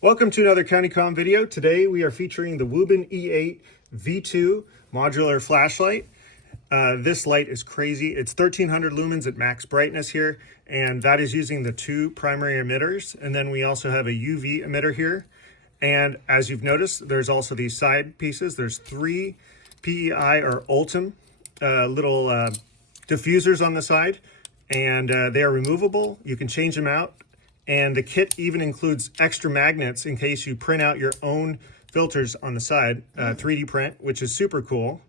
Welcome to another CountyCom video. Today we are featuring the Wuben E8 V2 modular flashlight. This light is crazy. It's 1300 lumens at max brightness here, and that is using the two primary emitters. And then we also have a UV emitter here. And as you've noticed, there's also these side pieces. There's three PEI or Ultim little diffusers on the side, and they are removable. You can change them out. And the kit even includes extra magnets in case you print out your own filters on the side, 3D print, which is super cool.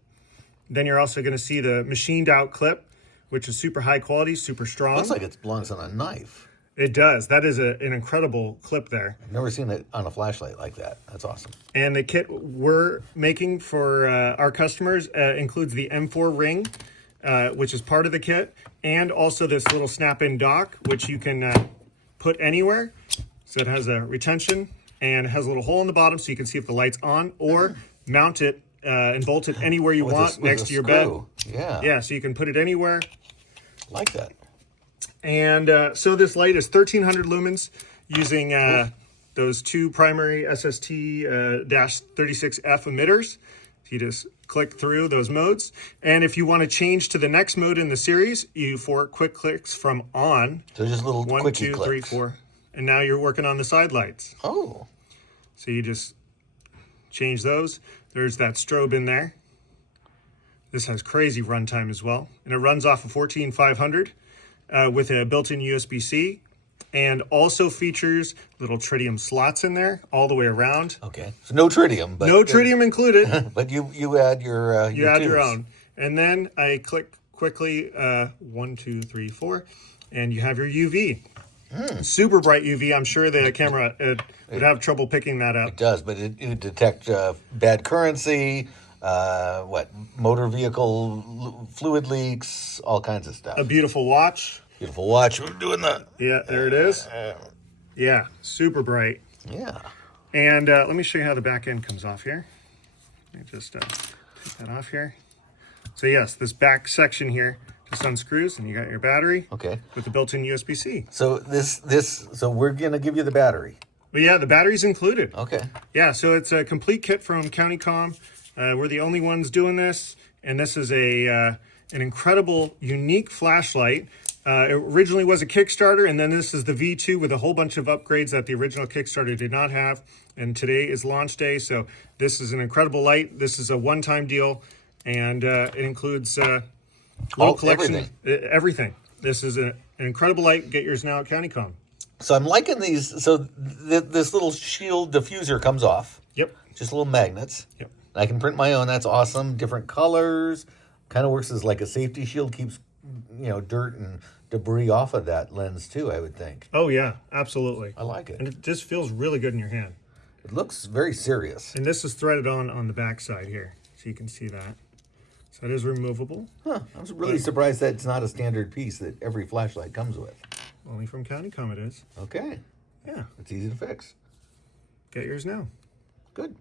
Then you're also going to see the machined out clip, which is super high quality, super strong. Looks like it belongs on a knife. It does. That is an incredible clip there. I've never seen it on a flashlight like that. That's awesome. And the kit we're making for our customers includes the M4 ring, which is part of the kit, and also this little snap-in dock, which you can put anywhere. So it has a retention and it has a little hole in the bottom so you can see if the light's on, or mount it and bolt it anywhere you want next to your bed. Yeah, so you can put it anywhere. Like that. And so this light is 1300 lumens using those two primary SST-36F emitters. So you just click through those modes. And if you want to change to the next mode in the series, you 4 quick clicks from on. So just little 1, quickie 2, clicks. 3, 4. And now you're working on the side lights. Oh. So you just change those. There's that strobe in there. This has crazy runtime as well. And it runs off of 14500 with a built-in USB-C. And also features little tritium slots in there all the way around. Okay. So no tritium. But no tritium included. But you add your you add tubes. your own. And then I click quickly 1, 2, 3, 4, and you have your UV. Super bright UV. I'm sure the camera would have trouble picking that up. It does, but it detects bad currency, motor vehicle fluid leaks, all kinds of stuff. A beautiful watch. Beautiful watch. We're doing that. Yeah, there it is. Yeah, super bright. Yeah. And let me show you how the back end comes off here. Let me just take that off here. So yes, this back section here just unscrews, and you got your battery. Okay. With the built-in USB-C. So so we're gonna give you the battery. But yeah, the battery's included. Okay. Yeah, so it's a complete kit from CountyCom. We're the only ones doing this, and this is an incredible, unique flashlight. It originally was a Kickstarter, and then this is the V2 with a whole bunch of upgrades that the original Kickstarter did not have. And today is launch day, so this is an incredible light. This is a one-time deal, and it includes a little collection. Everything. This is an incredible light. Get yours now at CountyCom. So I'm liking these. So this little shield diffuser comes off. Yep. Just little magnets. Yep. I can print my own. That's awesome. Different colors. Kind of works as like a safety shield. Keeps dirt and debris off of that lens too, I would think. Oh yeah, absolutely. I like it. And it just feels really good in your hand. It looks very serious. And this is threaded on the back side here, so you can see that. So it is removable. Huh. I was really surprised that it's not a standard piece that every flashlight comes with. Only from CountyCom it is. Okay. Yeah. It's easy to fix. Get yours now. Good.